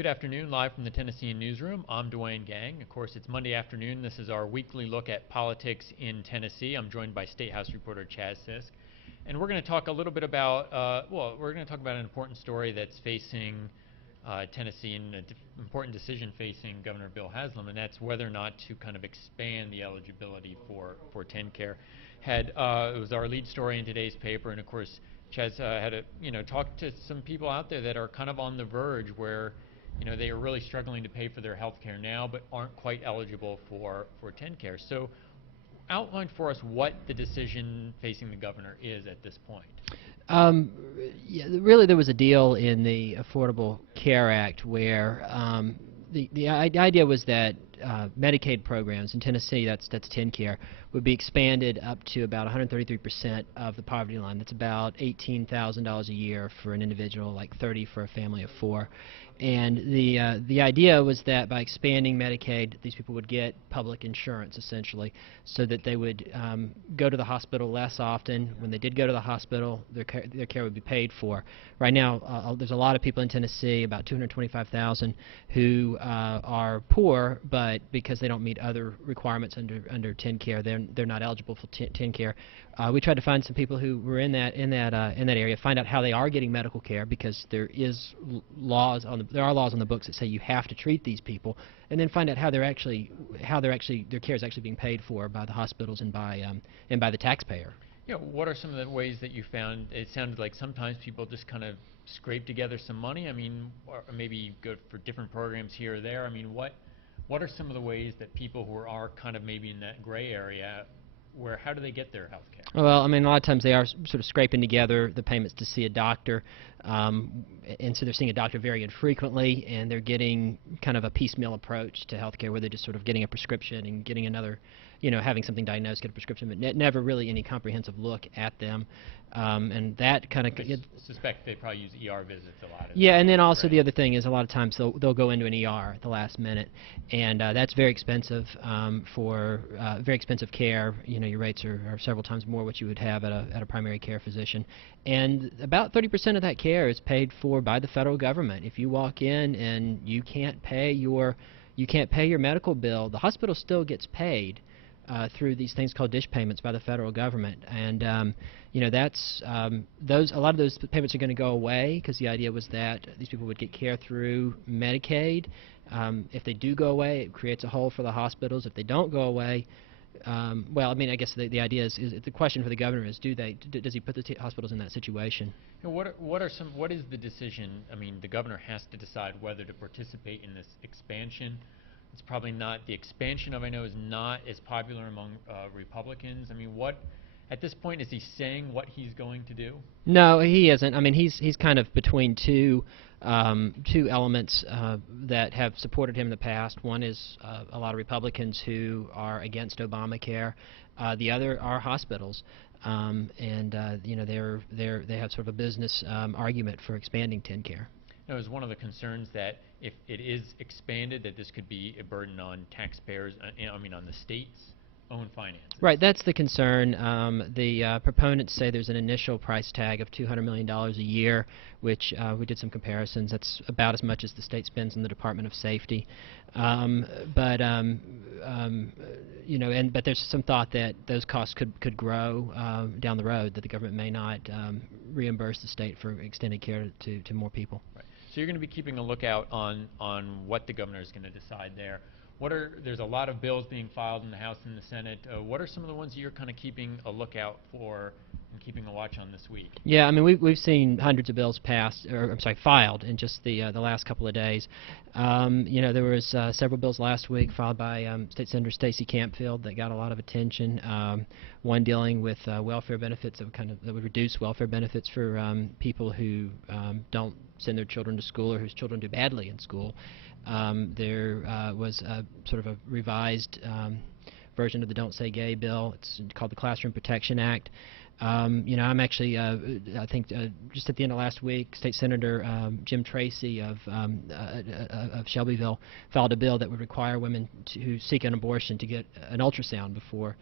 Good afternoon, live from the Tennessean Newsroom. I'm Dwayne Gang. Of course, it's Monday afternoon. This is our weekly look at politics in Tennessee. I'm joined by State House reporter Chaz Sisk. And we're going to talk a little bit about, we're going to talk about an important story that's facing Tennessee and an important decision facing Governor Bill Haslam, and that's whether or not to kind of expand the eligibility for TennCare. It was our lead story in today's paper, and of course, Chaz had to, talk to some people out there that are kind of on the verge where, they are really struggling to pay for their health care now, but aren't quite eligible for TennCare. So outline for us what the decision facing the governor is at this point. Yeah, really there was a deal in the Affordable Care Act where the idea was that Medicaid programs in Tennessee, that's TennCare, would be expanded up to about 133% of the poverty line. That's about $18,000 a year for an individual, like $30,000 for a family of four. And the idea was that by expanding Medicaid, these people would get public insurance, essentially, so that they would go to the hospital less often. When they did go to the hospital, their care would be paid for. Right now, there's a lot of people in Tennessee, about 225,000, who are poor, but because they don't meet other requirements under TennCare, they're not eligible for TennCare. We tried to find some people who were in that area, find out how they are getting medical care, because there are laws on the books that say you have to treat these people, and then find out how their care is actually being paid for by the hospitals and by the taxpayer. What are some of the ways that you found? It sounded like sometimes people just kind of scrape together some money. I mean, or maybe go for different programs here or there. I mean, what are some of the ways that people who are kind of maybe in that gray area, how do they get their health care? Well, I mean, a lot of times they are sort of scraping together the payments to see a doctor, and so they're seeing a doctor very infrequently, and they're getting kind of a piecemeal approach to health care where they're just sort of getting a prescription and getting another, having something diagnosed, get a prescription, but never really any comprehensive look at them. And that kind of... I suspect they probably use ER visits a lot. Yeah, and then also the other thing is a lot of times they'll go into an ER at the last minute, and that's very expensive for very expensive care. Your rates are several times more what you would have at a primary care physician, and about 30% of that care is paid for by the federal government. If you walk in and you can't pay your medical bill, the hospital still gets paid through these things called dish payments by the federal government, and that's a lot of those payments are going to go away, because the idea was that these people would get care through Medicaid. If they do go away, it creates a hole for the hospitals. If they don't go away, well, I mean, I guess the idea is the question for the governor is, does he put the hospitals in that situation? What is the decision? I mean, the governor has to decide whether to participate in this expansion. It's probably not, the expansion of, I know, is not as popular among Republicans. I mean, at this point, is he saying what he's going to do? No, he isn't. I mean, he's kind of between two elements that have supported him in the past. One is a lot of Republicans who are against Obamacare. The other are hospitals, and they have sort of a business argument for expanding TennCare. Now, is one of the concerns that if it is expanded, that this could be a burden on taxpayers, on the state's own finances? Right, that's the concern. The proponents say there's an initial price tag of $200 million a year, which we did some comparisons. That's about as much as the state spends in the Department of Safety. But there's some thought that those costs could grow down the road, that the government may not reimburse the state for extended care to more people. Right. So you're going to be keeping a lookout on what the governor is going to decide there. There's a lot of bills being filed in the House and the Senate. What are some of the ones that you're kind of keeping a lookout for and keeping a watch on this week? Yeah, I mean, we've seen hundreds of bills filed in just the last couple of days. There was several bills last week filed by State Senator Stacey Campfield that got a lot of attention. One dealing with welfare benefits that would reduce welfare benefits for people who don't send their children to school or whose children do badly in school. There was sort of a revised version of the Don't Say Gay bill. It's called the Classroom Protection Act. I'm actually, I think just at the end of last week, State Senator Jim Tracy of Shelbyville filed a bill that would require women who seek an abortion to get an ultrasound before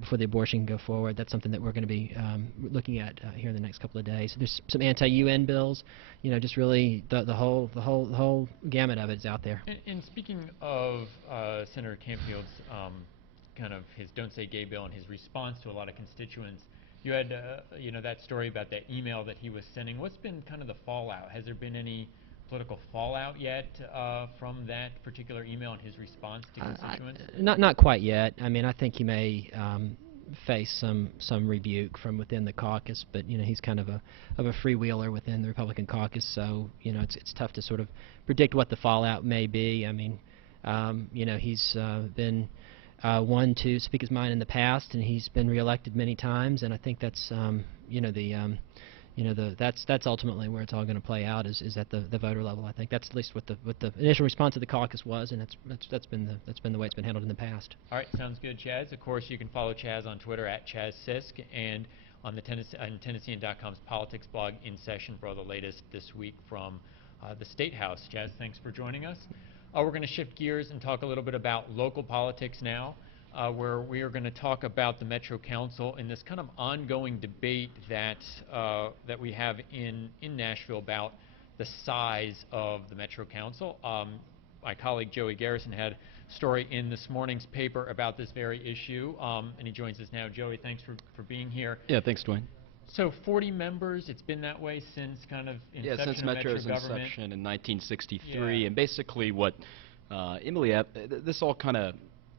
before the abortion can go forward. That's something that we're going to be looking at here in the next couple of days. There's some anti-UN bills, just really the whole gamut of it is out there. And speaking of Senator Campfield's kind of his "Don't Say Gay" bill and his response to a lot of constituents, you had that story about that email that he was sending. What's been kind of the fallout? Has there been any political fallout yet from that particular email and his response to constituents? Not quite yet. I mean, I think he may face some rebuke from within the caucus, but he's kind of a freewheeler within the Republican caucus, so it's tough to sort of predict what the fallout may be. I mean, he's been one to speak his mind in the past, and he's been reelected many times, and I think that's that's ultimately where it's all going to play out is at the voter level. I think that's at least what the initial response of the caucus was, and that's been the way it's been handled in the past. All right, sounds good, Chaz. Of course, you can follow Chaz on Twitter at ChazSisk and on the Tennessean.com's politics blog in session for all the latest this week from the State House. Chaz, thanks for joining us. We're going to shift gears and talk a little bit about local politics now. Where we are going to talk about the Metro Council in this kind of ongoing debate that we have in Nashville about the size of the Metro Council. My colleague Joey Garrison had a story in this morning's paper about this very issue, and he joins us now. Joey, thanks for being here. Yeah, thanks, Dwayne. So 40 members, it's been that way since kind of inception since of Metro's Metro government. inception in 1963, and basically what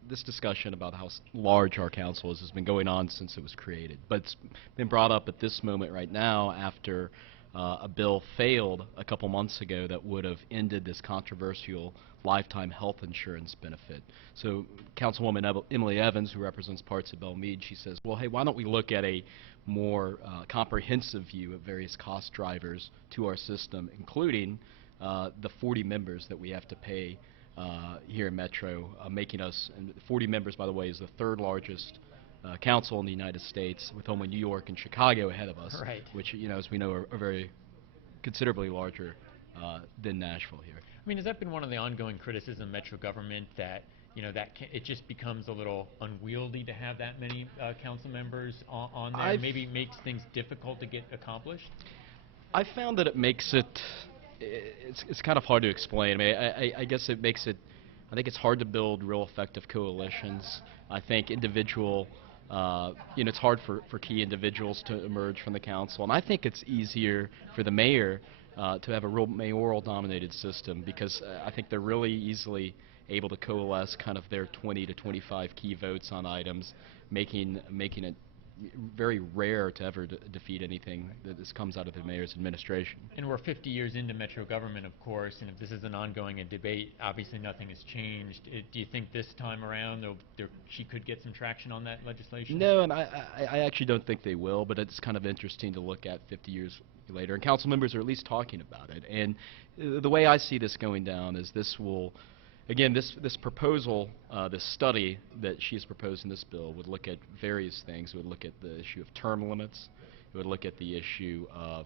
this discussion about how large our council is has been going on since it was created. But it's been brought up at this moment right now after a bill failed a couple months ago that would have ended this controversial lifetime health insurance benefit. So Councilwoman Emily Evans, who represents parts of Belmead, she says, well, hey, why don't we look at a more comprehensive view of various cost drivers to our system, including the 40 members that we have to pay here in Metro, making us, and 40 members, by the way, is the third largest council in the United States, with only New York and Chicago ahead of us, right, which, as we know, are very considerably larger than Nashville here. I mean, has that been one of the ongoing criticisms of Metro government, that it just becomes a little unwieldy to have that many council members on there? Maybe makes things difficult to get accomplished? I found that it makes it, it's kind of hard to explain. I mean, I guess it makes it, I think it's hard to build real effective coalitions. I think it's hard for key individuals to emerge from the council, and I think it's easier for the mayor to have a real mayoral dominated system, because I think they're really easily able to coalesce kind of their 20 to 25 key votes on items, making it very rare to ever defeat anything that comes out of the mayor's administration. And we're 50 years into Metro government, of course, and if this is an ongoing debate, obviously nothing has changed. Do you think this time around she could get some traction on that legislation? No, and I actually don't think they will, but it's kind of interesting to look at 50 years later, and council members are at least talking about it. And the way I see this going down is this will, again, this proposal, this study that she's proposed in this bill would look at various things. It would look at the issue of term limits. It would look at the issue of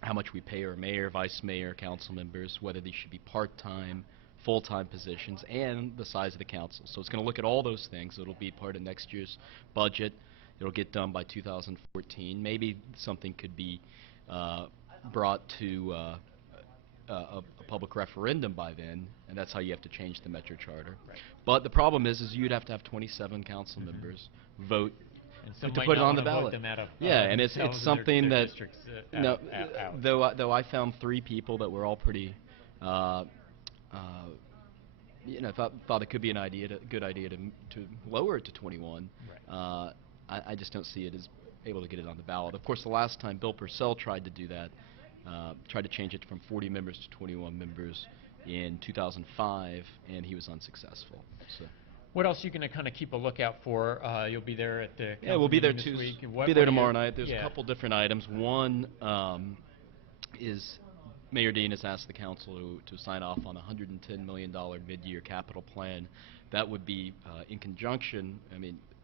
how much we pay our mayor, vice mayor, council members, whether these should be part-time, full-time positions, and the size of the council. So it's going to look at all those things. It'll be part of next year's budget. It'll get done by 2014. Maybe something could be brought to a public referendum by then, and that's how you have to change the Metro Charter. Right. But the problem is you'd have to have 27 council members vote and to put it on the ballot. Yeah, and it's something their that though I found 3 people that were all pretty thought it could be a good idea to lower it to 21. Right. I just don't see it as able to get it on the ballot. Of course, the last time Bill Purcell tried to do that, tried to change it from 40 members to 21 members in 2005, and he was unsuccessful. So. What else are you going to kind of keep a lookout for? You'll be there at the council we'll be there meeting this week. We'll be there tomorrow night. There's a couple different items. One is Mayor Dean has asked the council to sign off on a $110 million mid-year capital plan. That would be in conjunction,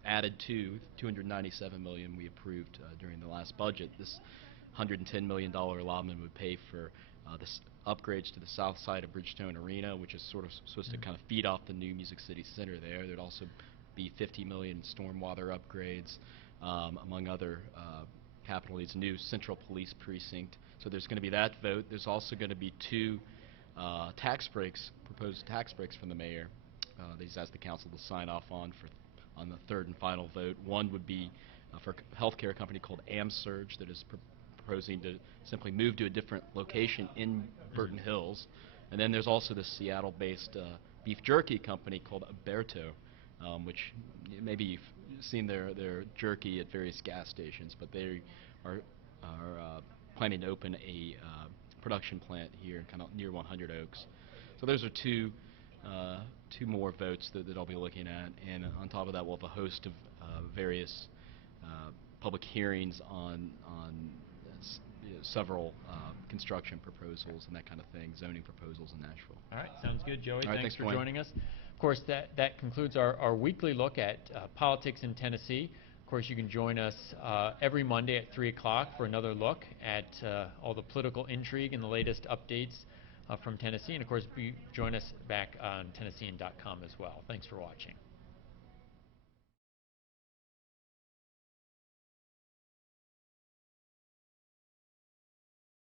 added to $297 million we approved during the last budget. This $110 million allotment would pay for the upgrades to the south side of Bridgestone Arena, which is sort of supposed to kind of feed off the new Music City Center there. There'd also be 50 million stormwater upgrades, among other capital needs, new central police precinct. So there's going to be that vote. There's also going to be two tax breaks, proposed tax breaks from the mayor. These asked the council to sign off on the third and final vote. One would be for a healthcare company called AmSurge that is proposing to simply move to a different location in Burton Hills. And then there's also the Seattle-based beef jerky company called Alberto, which maybe you've seen their jerky at various gas stations, but they are planning to open a production plant here kind of near 100 Oaks. So those are two more votes that I'll be looking at, and on top of that we'll have a host of various public hearings on several construction proposals and that kind of thing, zoning proposals in Nashville. All right, sounds good, Joey. All right, Thanks for Dwayne. joining us. Of course, that concludes our weekly look at politics in Tennessee. Of course, you can join us every Monday at 3 o'clock for another look at all the political intrigue and the latest updates from Tennessee. And of course, join us back on Tennessean.com as well. Thanks for watching.